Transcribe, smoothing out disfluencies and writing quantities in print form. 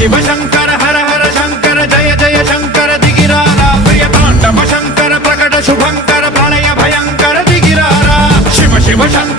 शिव शंकर हर हर शंकर जय जय शंकर दिगिरारा प्रिय तांडव शंकर प्रकट शुभंकर प्रलय भयंकर दिगिरारा शिव शिव शंकर